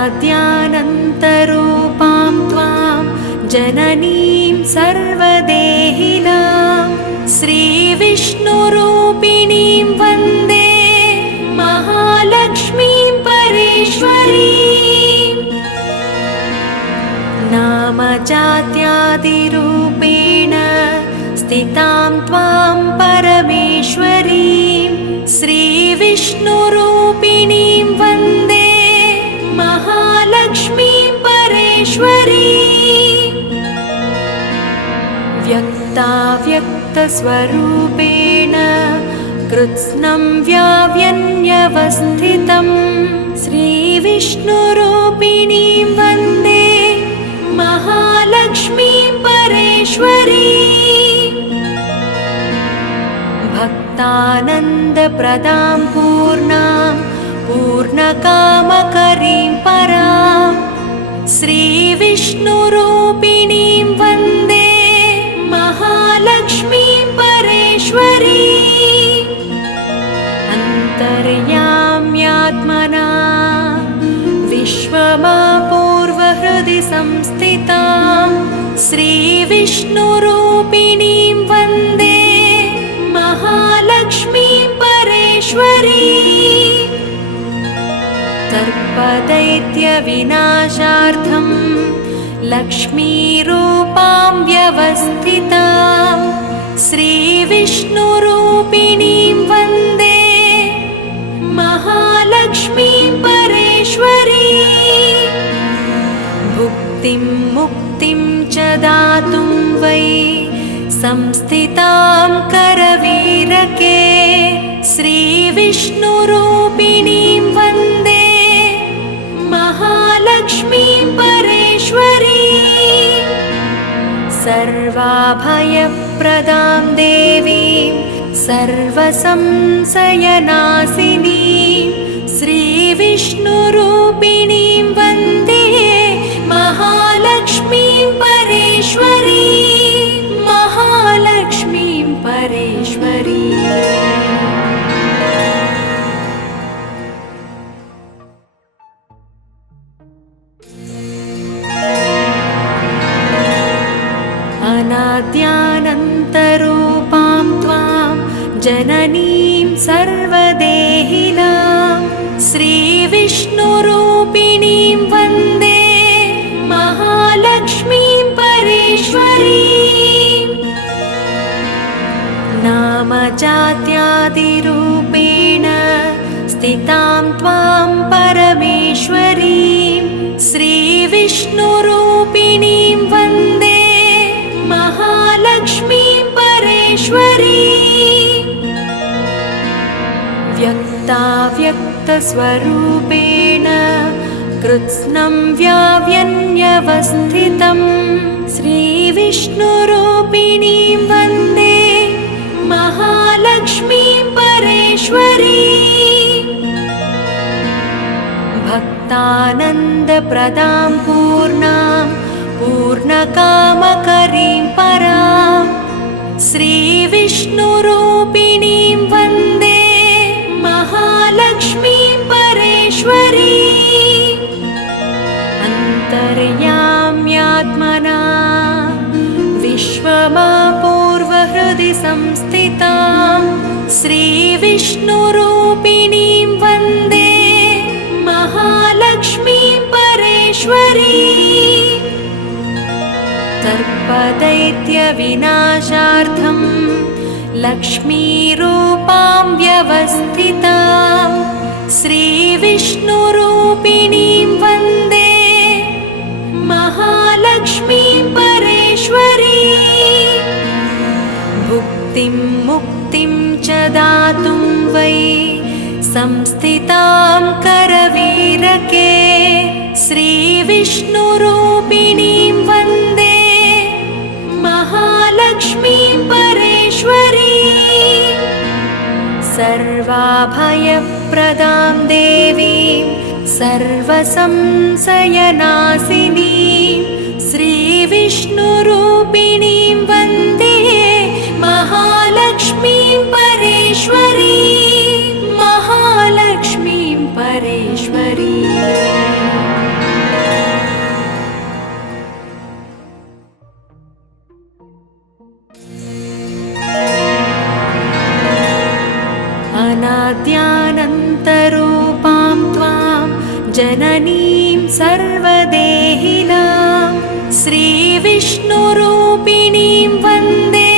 अनाद्यानन्तरूपां त्वां जननीं सर्वदेहिनां श्रीविष्णुरूपिणीं वन्दे महालक्ष्मीं परेश्वरीं। नामजात्यादिरूपेण स्थितां त्वां परमेश्वरीं श्रीविष्णुरूपिणीं वन्दे महालक्ष्मीं परेश्वरीं। व्यक्ताव्यक्तस्वरूपेण कृत्स्नं व्याव्यन्यवस्थितं श्रीविष्णुरूपिणीं वन्दे महालक्ष्मीं परेश्वरीं। भक्तानन्दप्रदां पूर्णां पूर्णकामकरीं परां श्रीविष्णुरूपिणीं वन्दे महालक्ष्मीं परेश्वरीं। अन्तर्याम्यात्मना विश्वमापूर्वहृदि संस्थितां श्रीविष्णुरूपिणीं वन्दे महालक्ष्मीं परेश्वरीं। सर्पदैत्यविनाशार्थं लक्ष्मीरूपां व्यवस्थितां श्रीविष्णुरूपिणीं वन्दे महालक्ष्मीं परेश्वरीं। भुक्तिं मुक्तिं च दातुं वै संस्थितां करवीरके श्रीविष्णुरूपिणीं वन्दे महालक्ष्मीं परेश्वरीं। सर्वाभयप्रदां देवीं सर्वसंशयनाशिनीं श्रीविष्णुरूपिणीं वन्दे महालक्ष्मीं परेश्वरीं। महालक्ष्मीं परेश्वरीं। अनाद्यानन्तरूपां त्वां जननीं सर्वदेहिनां श्रीविष्णुरूपिणीं वन्दे महालक्ष्मीं परेश्वरीं। नामजात्यादिरूपेण स्थितां त्वां परमेश्वरीं श्रीविष्णुरूपिणीं वन्दे महालक्ष्मीं परेश्वरीं। व्यक्ताव्यक्तस्वरूपेण कृत्स्नं व्याव्यन्यवस्थितं श्रीविष्णुरूपिणीं वन्दे महालक्ष्मीं परेश्वरीं। भक्तानन्दप्रदां पूर्णां पूर्णकामकरीं परां श्रीविष्णुरूपिणीं वन्दे महालक्ष्मीं परेश्वरीं। अन्तर्याम्यात्मना विश्वमापूर्वहृदि संस्थितां श्रीविष्णुरूपिणीं वन्दे महालक्ष्मीं परेश्वरीं। सर्पदैत्यविनाशार्थं लक्ष्मीरूपां व्यवस्थितां श्रीविष्णुरूपिणीं वन्दे महालक्ष्मीं परेश्वरीं। भुक्तिं मुक्तिं च दातुं वै संस्थितां करवीरके श्रीविष्णुरूपिणीं वन्दे महालक्ष्मीं परेश्वरीं। सर्वाभयप्रदां देवीं सर्वसंशयनाशिनीं श्रीविष्णुरूपिणीं वन्दे महालक्ष्मीं परेश्वरीं। महालक्ष्मीं परेश्वरीं। अनाद्यानन्तरूपां त्वां जननीं सर्वदेहिनां श्रीविष्णुरूपिणीं वन्दे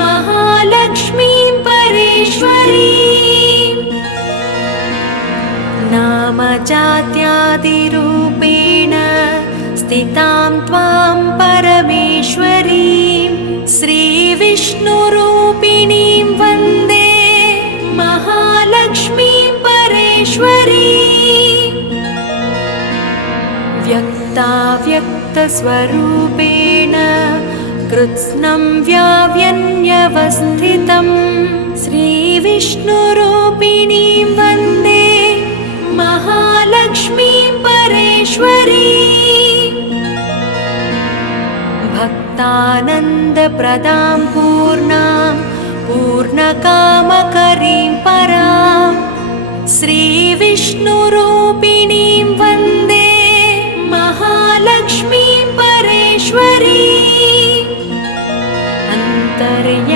महालक्ष्मीं परेश्वरीम्। नामजात्यादिरूपेण स्थितां त्वां परमेश्वरीं श्रीविष्णुरूपिणीं वन्दे महालक्ष्मीं परेश्वरीम्। व्यक्ताव्यक्तस्वरूपेण कृत्स्नं व्याव्यन्यवस्थितं श्रीविष्णुरूपिणीं वन्दे महालक्ष्मीं परेश्वरीम्। भक्तानन्दप्रदां पूर्णां पूर्णकामकरीं परां श्रीविष्णुरूपिणीं वन्दे महालक्ष्मीं परेश्वरीम्। अन्तर्याम्यात्मना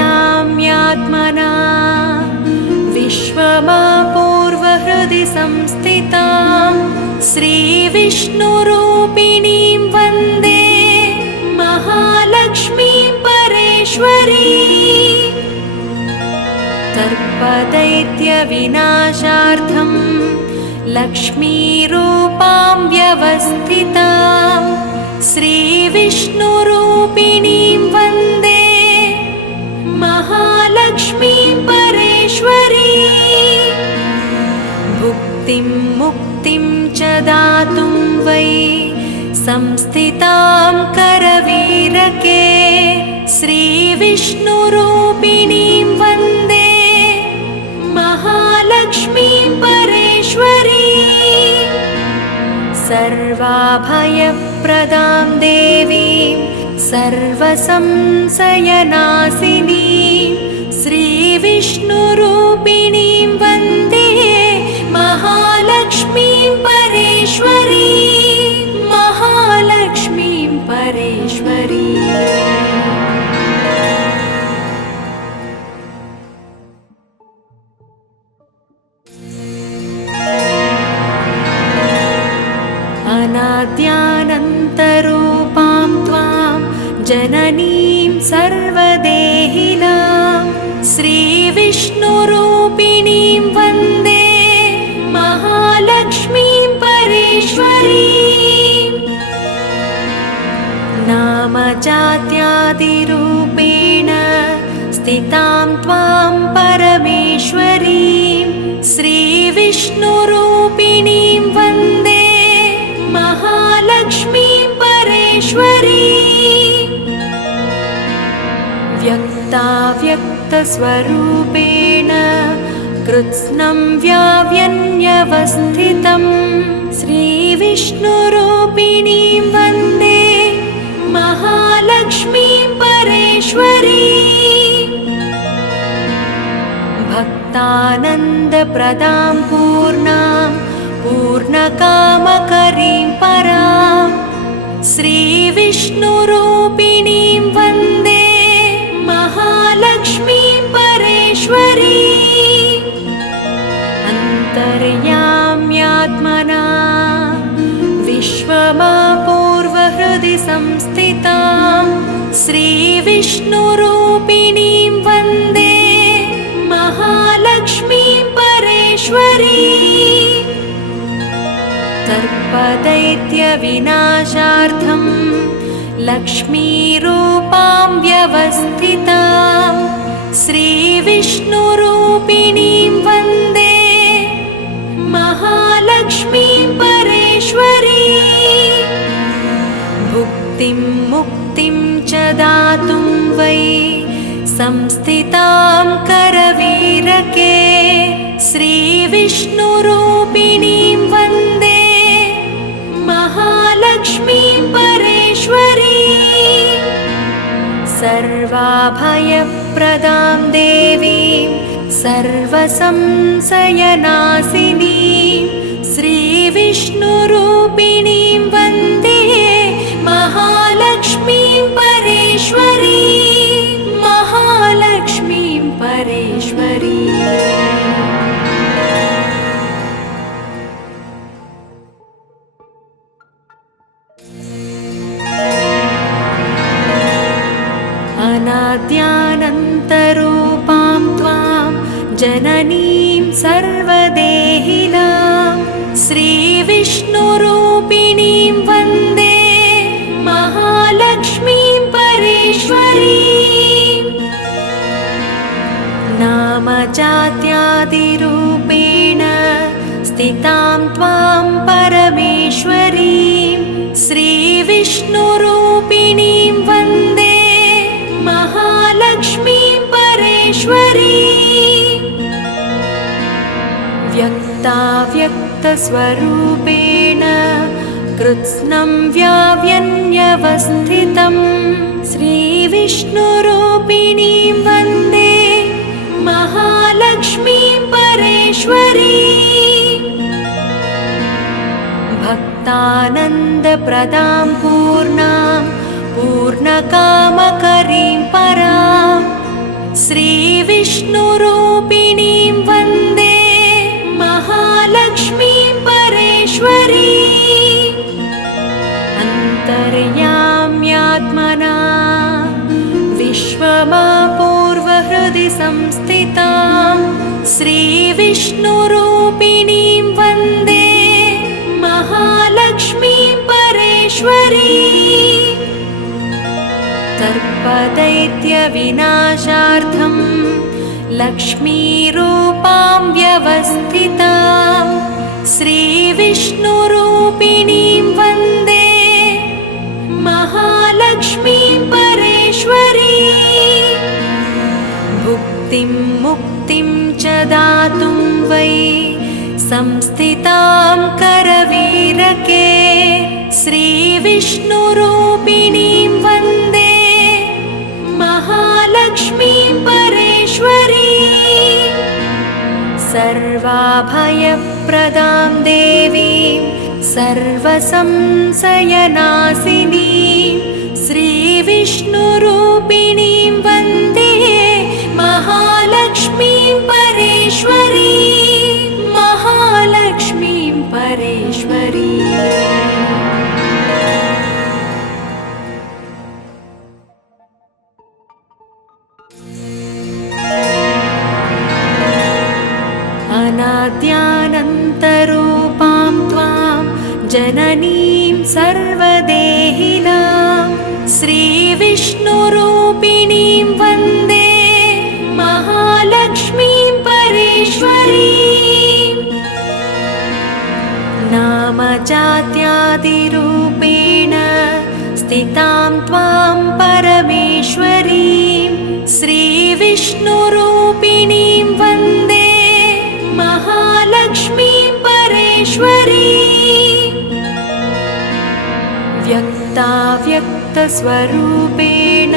विश्वमापूर्वहृदि संस्थितां श्रीविष्णुरूपिणीं वन्दे महालक्ष्मीं परेश्वरीम्। सर्पदैत्यविनाशार्थं लक्ष्मीरूपां व्यवस्थितां श्रीविष्णुरूपिणीं वन्दे महालक्ष्मीं परेश्वरीम्। भुक्तिं मुक्तिं च दातुं वै संस्थितां करवीरके श्रीविष्णुरूपिणीं वन्दे महालक्ष्मीं परेश्वरीम्। सर्वाभयप्रदां देवीं सर्वसंशयनाशिनीं श्रीविष्णुरूपिणीं वन्दे महालक्ष्मीं परेश्वरीम्। महालक्ष्मीं परेश्वरीम्। अनाद्यानन्तरूपां त्वां जननीं सर्वदेहिनां श्रीविष्णुरूपिणीं वन्दे महालक्ष्मीं परेश्वरीम्। नामजात्यादिरूपेण स्थितां त्वां परमेश्वरीं श्रीविष्णुरूपिणीं वन्दे महालक्ष्मीं परेश्वरीम्। व्यक्ताव्यक्तस्वरूपेण कृत्स्नं व्याव्यन्यवस्थितं श्रीविष्णुरूपिणीं वन्दे महालक्ष्मीं परेश्वरीम्। भक्तानन्दप्रदां पूर्णां पूर्णकामकरीं परां श्रीविष्णुरूपिणीं वन्दे महालक्ष्मीं परेश्वरीम्। अन्तर्याम्यात्मना विश्वमापूर्वहृदि संस्थितां श्रीविष्णुरूपिणीं वन्दे महालक्ष्मीं परेश्वरीम्। सर्पदैत्यविनाशार्थं लक्ष्मीरूपां व्यवस्थितां श्रीविष्णुरूपिणीं वन्दे महालक्ष्मीं परेश्वरीम्। भुक्तिं मुक्तिं च दातुं वै संस्थितां करवीरके श्रीविष्णुरूपिणीं वन्दे महालक्ष्मीं परेश्वरीम्। सर्वाभयप्रदां देवीं सर्वसंशयनाशिनीं श्रीविष्णुरूपिणीं वन्दे महालक्ष्मीं परेश्वरीम्। महालक्ष्मीं परेश्वरीम्। स्थितां त्वां परमेश्वरीं श्रीविष्णुरूपिणीं वन्दे महालक्ष्मीं परेश्वरीं व्यक्ताव्यक्तस्वरूपेण कृत्स्नं व्याव्यन्यवस्थितं श्रीविष्णुरूपिणीं वन्दे महालक्ष्मीं परेश्वरीं भक्तानन्दप्रदां पूर्णां पूर्णकामकरीं परां श्रीविष्णुरूपिणीं वन्दे महालक्ष्मीं परेश्वरीं अन्तर्याम्यात्मना विश्वमापूर्वहृदि संस्थितां श्रीविष्णुरूपिणीं वन्दे महालक्ष्मीं परेश्वरीं सर्पदैत्यविनाशार्थं लक्ष्मीरूपां व्यवस्थितां श्रीविष्णुरूपिणीं वन्दे महालक्ष्मीं परेश्वरीं भुक्तिं मुक्तिं च दातुं वै संस्थितां करवीरके श्रीविष्णुरूपिणीं वन्दे महालक्ष्मीं परेश्वरीं सर्वाभयप्रदां देवीं सर्वसंशयनाशिनीं श्रीविष्णुरूपिणीं वन्दे महालक्ष्मीं परेश्वरीं महालक्ष्मीं परेश्वरीं अनाद्यानन्तरूपां त्वां जननीं सर्वदेहिनां श्रीविष्णुरूपिणीं वन्दे महालक्ष्मीं परेश्वरीं नामजात्यादिरूपेण स्थितां त्वां परमेश्वरीं श्रीविष्णुरूपिणीं वन्दे महालक्ष्मीं परेश्वरीं व्यक्ताव्यक्तस्वरूपेण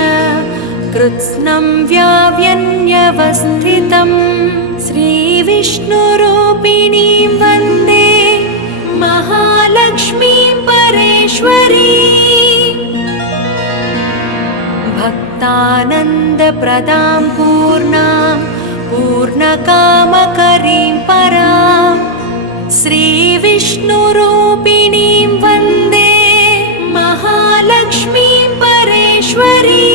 कृत्स्नं व्याव्यन्यवस्थितं श्रीविष्णुरूपिणीं वन्दे महालक्ष्मीं परेश्वरीं भक्तानन्दप्रदां पूर्णां पूर्णकामकरीं परां श्रीविष्णुरूपिणीं वन्दे महालक्ष्मीं परेश्वरीं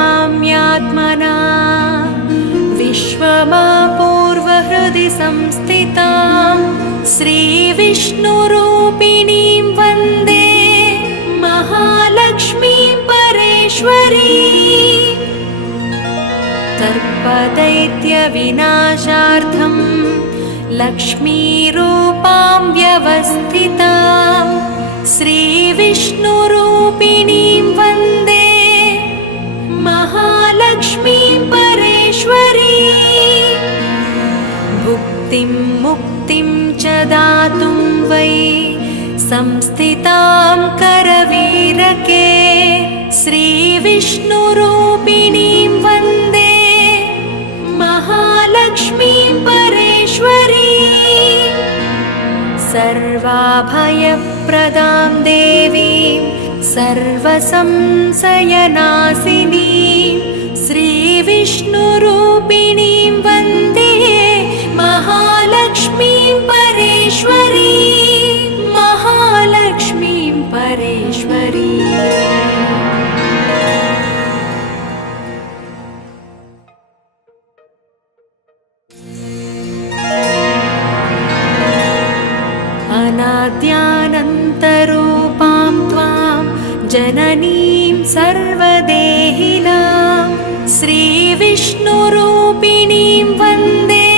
अन्तर्याम्यात्मना विश्वमापूर्वहृदि संस्थितां श्रीविष्णुरूपिणीं वन्दे महालक्ष्मीं परेश्वरीं सर्पदैत्यविनाशार्थं लक्ष्मीरूपां व्यवस्थितां श्रीविष्णुरूपिणीं वन्दे महालक्ष्मीं परेश्वरीं भुक्तिं मुक्तिं च दातुं वै संस्थितां करवीरके श्रीविष्णुरूपिणीं वन्दे महालक्ष्मीं परेश्वरीं सर्वाभयप्रदां देवीं सर्वसंशयनाशिनीं श्रीविष्णुरूपिणीं वन्दे महालक्ष्मीं परेश्वरीं महालक्ष्मीं परेश्वरीं अनाद्यानन्तरूपां त्वां जननीं सर्वदेहिनां श्रीविष्णुरूपिणीं वन्दे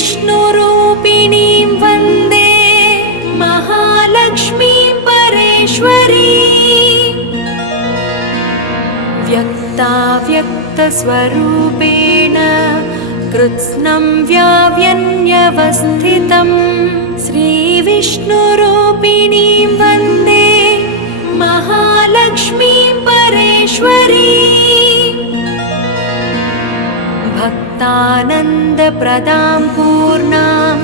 श्रीविष्णुरूपिणीं वन्दे महालक्ष्मीं परेश्वरीं व्यक्ताव्यक्तस्वरूपेण कृत्स्नं व्याव्यन्यवस्थितं श्रीविष्णुरूपिणीं वन्दे महालक्ष्मीं परेश्वरीं भक्तानन्दप्रदां पूर्णां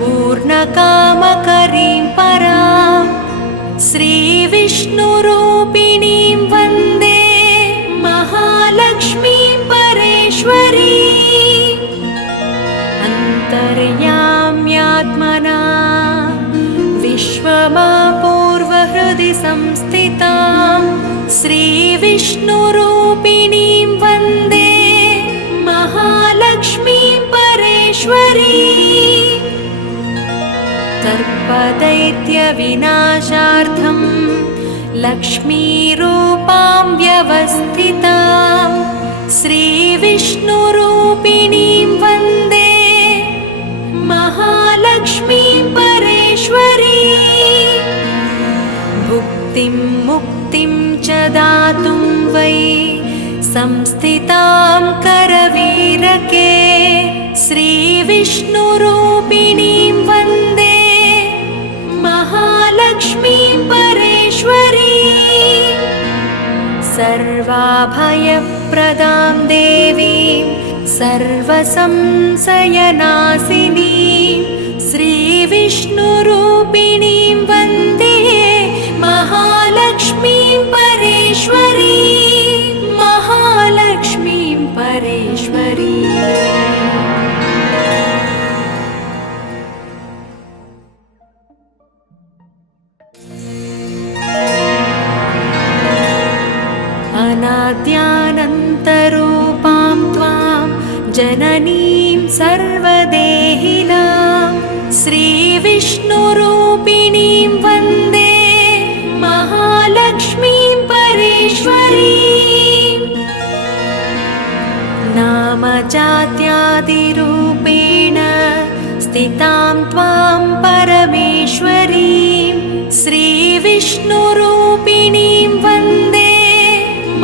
पूर्णकामकरीं परां श्रीविष्णुरूपिणीं वन्दे महालक्ष्मीं परेश्वरीं अन्तर्याम्यात्मना विश्वमापूर्वहृदि संस्थितां श्रीविष्णुरूपिणीं वन्दे महालक्ष्मीं परेश्वरीं सर्पदैत्यविनाशार्थं लक्ष्मीरूपां व्यवस्थितां श्रीविष्णुरूपिणीं वन्दे महालक्ष्मीं परेश्वरीं भुक्तिं मुक्तिं च दातुं वै संस्थितां करवीरके श्रीविष्णुरूपिणीं वन्दे महालक्ष्मीं परेश्वरीं सर्वाभयप्रदां देवीं सर्वसंशयनाशिनीं श्रीविष्णुरूपिणीं वन्दे महालक्ष्मीं परेश्वरीं महालक्ष्मीं परेश्वरीं अनाद्यानन्तरूपां त्वां जननीं सर्वदेहिनां श्रीविष्णुरूपिणीं वन्दे महालक्ष्मीं परेश्वरीं नामजात्यादिरूपेण स्थितां त्वां परमेश्वरीं श्रीविष्णुरूपिणीं वन्दे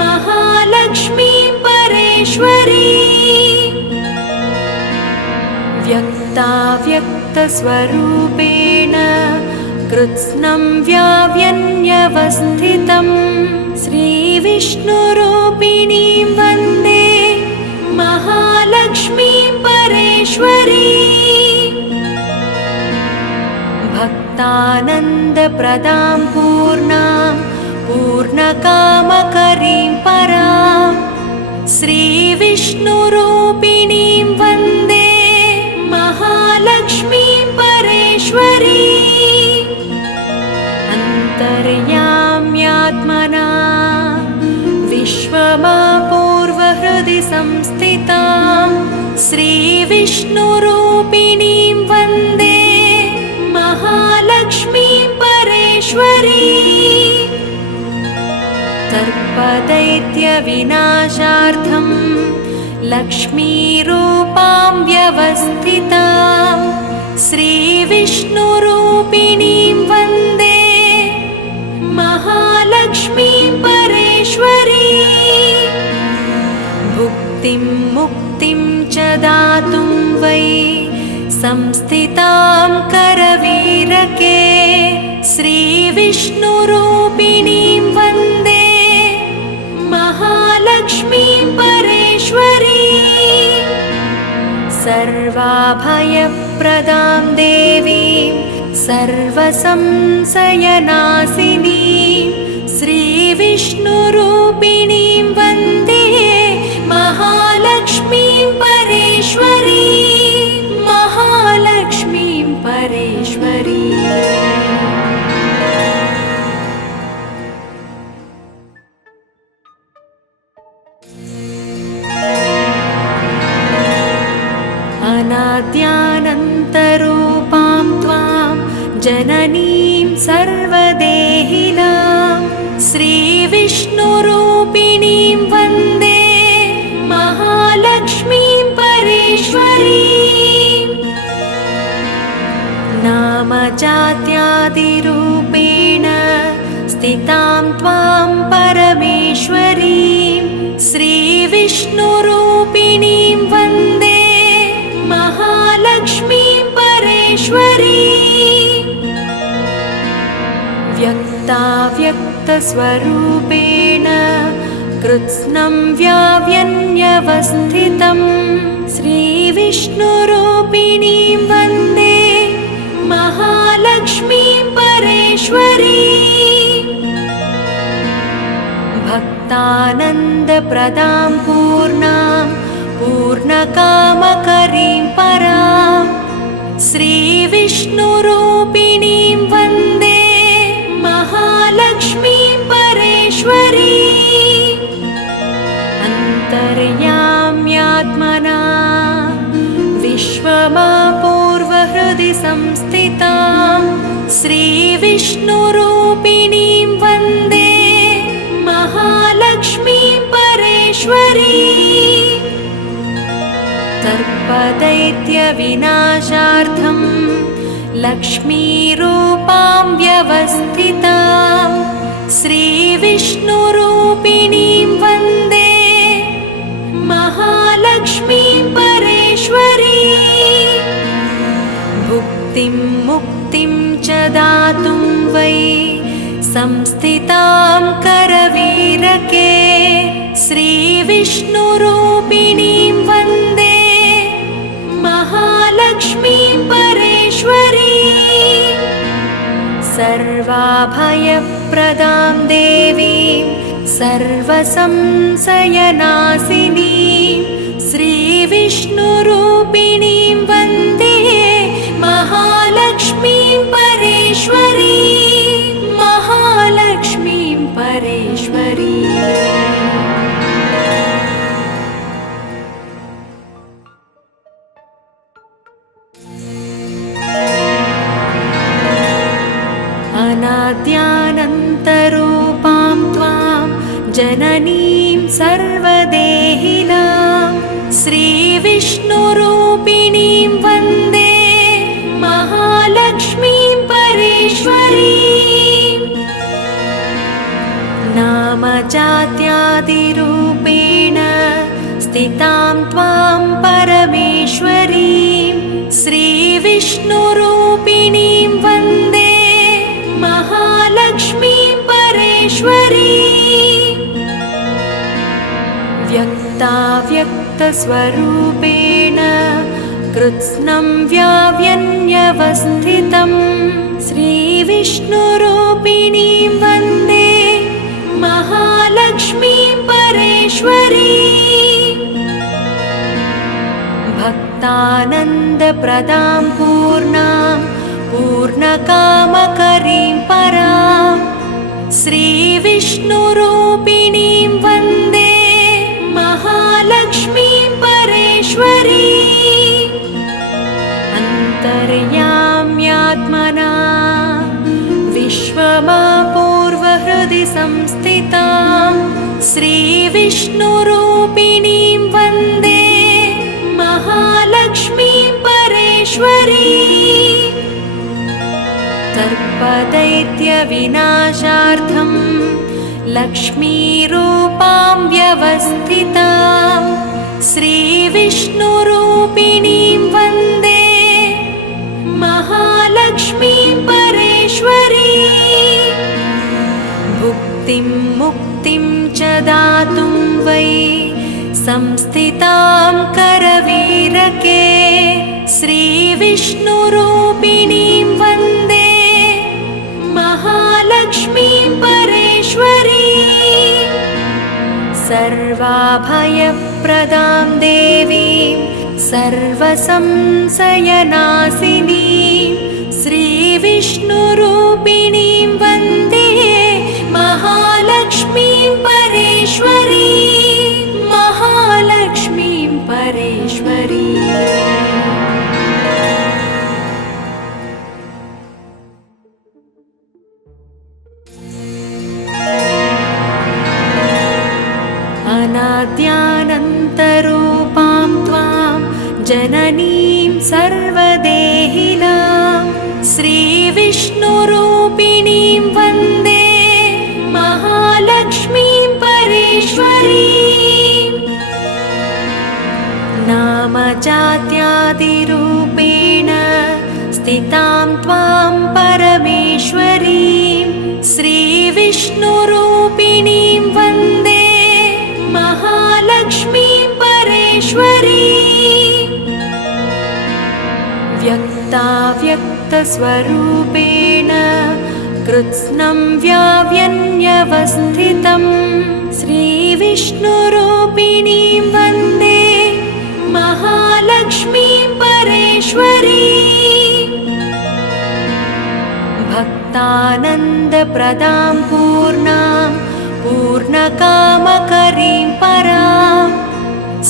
महालक्ष्मीं परेश्वरीं व्यक्ताव्यक्तस्वरूपेण कृत्स्नं व्याव्यन्यवस्थितं श्रीविष्णुरूपिणीं वन्दे महालक्ष्मीं परेश्वरीं भक्तानन्दप्रदां पूर्णां पूर्णकामकरीं परां श्रीविष्णुरूपिणीं वन्दे महालक्ष्मीं परेश्वरीं अन्तर्याम्यात्मना विश्वमापूर्वहृदि संस्थितां श्रीविष्णुरूपिणीं वन्दे महालक्ष्मीं परेश्वरीं सर्पदैत्यविनाशार्थं लक्ष्मीरूपां व्यवस्थितां श्रीविष्णुरूपिणीं वन्दे महालक्ष्मीं परेश्वरीं भुक्तिं मुक्तिं च दातुं वै संस्थितां करवीरके श्रीविष्णुरूपिणीं वन्दे महालक्ष्मीं परेश्वरीं सर्वाभयप्रदां देवीं सर्वसंशयनाशिनीं श्रीविष्णुरूपिणीं वन्दे महालक्ष्मीं परेश्वरीं महालक्ष्मीं परेश्वरीं अनाद्यानन्तरूपां त्वां जननीं सर्वदेहिनां श्रीविष्णुरूपिणीं वन्दे महालक्ष्मीं परेश्वरीं श्रीविष्णुरूपिणीं वन्दे महालक्ष्मीं परेश्वरीम् व्यक्ताव्यक्तस्वरूपेण कृत्स्नं व्याव्यन्यवस्थितं श्रीविष्णुरूपिणीं वन्दे महालक्ष्मीं परेश्वरीम् भक्तानन्दप्रदां पूर्णां पूर्णकामकरीं परां श्रीविष्णुरूपिणीं वन्दे महालक्ष्मीं परेश्वरीम् अन्तर्याम्यात्मना विश्वमापूर्वहृदि संस्थितां श्रीविष्णुरूपिणीं वन्दे महालक्ष्मीं परेश्वरीम् सर्पदैत्यविनाशार्थं लक्ष्मीरूपां व्यवस्थितां श्रीविष्णुरूपिणीं वन्दे महालक्ष्मीं परेश्वरीम् भुक्तिं मुक्तिं च दातुं वै संस्थितां करवीरके श्रीविष्णुरूपिणीं वन्दे महालक्ष्मीं परेश्वरीम् सर्वाभयप्रदां देवीं सर्वसंशयनाशिनीं श्रीविष्णुरूपिणीं वन्दे महालक्ष्मीं परेश्वरीम् महालक्ष्मीं परेश्वरीम् अनाद्यानन्तरूपां त्वां जननीं सर्वदेहिनां श्रीविष्णुरूपिणीं वन्दे महालक्ष्मीं परेश्वरीम् नामजात्यादिरूपेण स्थितां त्वां परमेश्वरीं श्रीविष्णुरूपिणीं वन्दे महालक्ष्मीं परेश्वरीम् व्यक्ताव्यक्तस्वरूपेण कृत्स्नं व्याव्यन्यवस्थितं श्रीविष्णुरूपिणीं वन्दे महालक्ष्मीं परेश्वरीम् भक्तानन्दप्रदां पूर्णां पूर्णकामकरीं परां श्रीविष्णुरूपिणीं वन्दे महालक्ष्मीं परेश्वरीम् अन्तर्याम्यात्मना विश्वमापूर्वहृदि संस्थितां श्रीविष्णुरूपिणीं वन्दे महालक्ष्मीं परेश्वरीम् सर्पदैत्यविनाशार्थं लक्ष्मीरूपां व्यवस्थितां श्रीविष्णुरूपिणीं वन्दे महालक्ष्मीं परेश्वरीम् भुक्तिं मुक्तिं च दातुं वै संस्थितां करवीरके श्रीविष्णुरूपिणीं वन्दे महालक्ष्मीं परेश्वरीम् सर्वाभयप्रदां देवीं सर्वसंशयनाशिनीं श्रीविष्णुरूपिणीं वन्दे महालक्ष्मीं परेश्वरीम् महालक्ष्मीं परेश्वरीम् अनाद्यानन्तरूपां त्वां जननीं सर्वदेहिनां श्रीविष्णुरूपिणीं वन्दे महालक्ष्मीं परेश्वरीम् व्यक्ताव्यक्तस्वरूपेण कृत्स्नं व्याव्यन्यवस्थितं श्रीविष्णुरूपिणीं वन्दे महालक्ष्मीं परेश्वरीं भक्तानन्दप्रदां पूर्णां पूर्णकामकरीं परां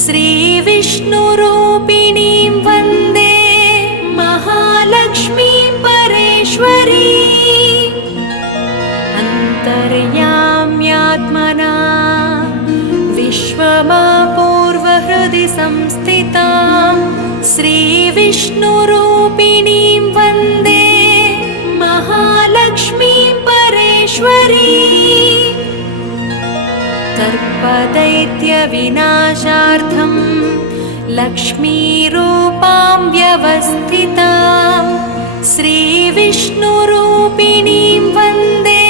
श्रीविष्णुरूपिणीं वन्दे महालक्ष्मीं परेश्वरीं अन्तर्याम्यात्मना विश्वमापूर्वहृदि संस्थितां श्रीविष्णुरूपिणीं वन्दे महालक्ष्मीं परेश्वरीं सर्पदैत्यविनाशार्थं लक्ष्मीरूपां व्यवस्थितां श्रीविष्णुरूपिणीं वन्दे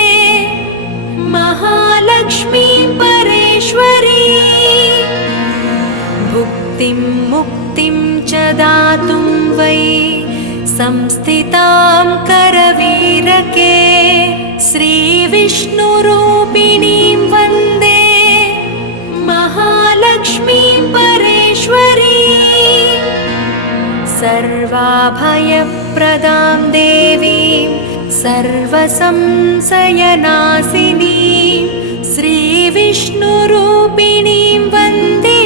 महालक्ष्मीं परेश्वरीं भुक्तिं मुक्तिं च दातुं वै संस्थितां करवीरके श्रीविष्णुरूपिणीं वन्दे महालक्ष्मीं परेश्वरीं सर्वाभयप्रदां देवीं सर्वसंशयनाशिनीं श्रीविष्णुरूपिणीं वन्दे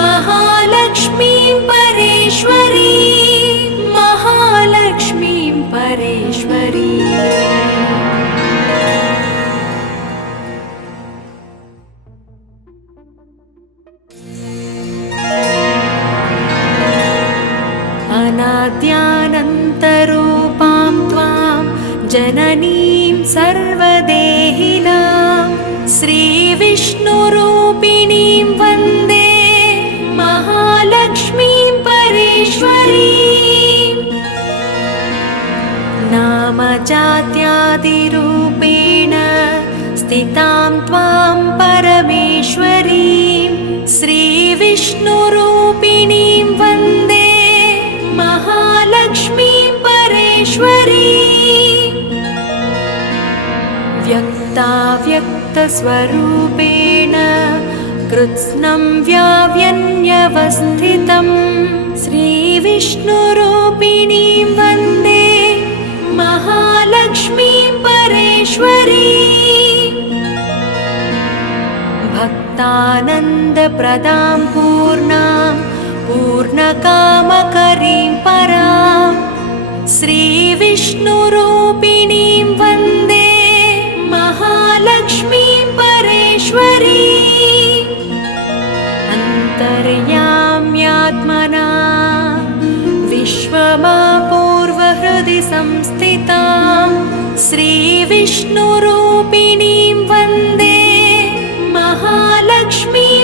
महालक्ष्मीं परेश्वरीं महालक्ष्मीं परेश्वरीं अनाद्यानन्तरूपां त्वां जननीं सर्वदेहिनां श्रीविष्णुरूपिणीं वन्दे महालक्ष्मीं परेश्वरीं नामजात्यादिरूपेण स्थितां त्वां परमेश्वरीं श्रीविष्णुरूपिणीं वन्दे महालक्ष्मीं परेश्वरीं व्यक्ताव्यक्तस्वरूपेण कृत्स्नं व्याव्यन्यवस्थितं श्रीविष्णुरूपिणीं वन्दे महालक्ष्मीं परेश्वरीं भक्तानन्दप्रदां पूर्णां पूर्णकामकरीं परां श्रीविष्णुरूपिणीं वन्दे महालक्ष्मीं परेश्वरीं अन्तर्याम्यात्मना विश्वमापूर्वहृदि संस्थितां श्रीविष्णुरूपिणीं वन्दे महालक्ष्मीं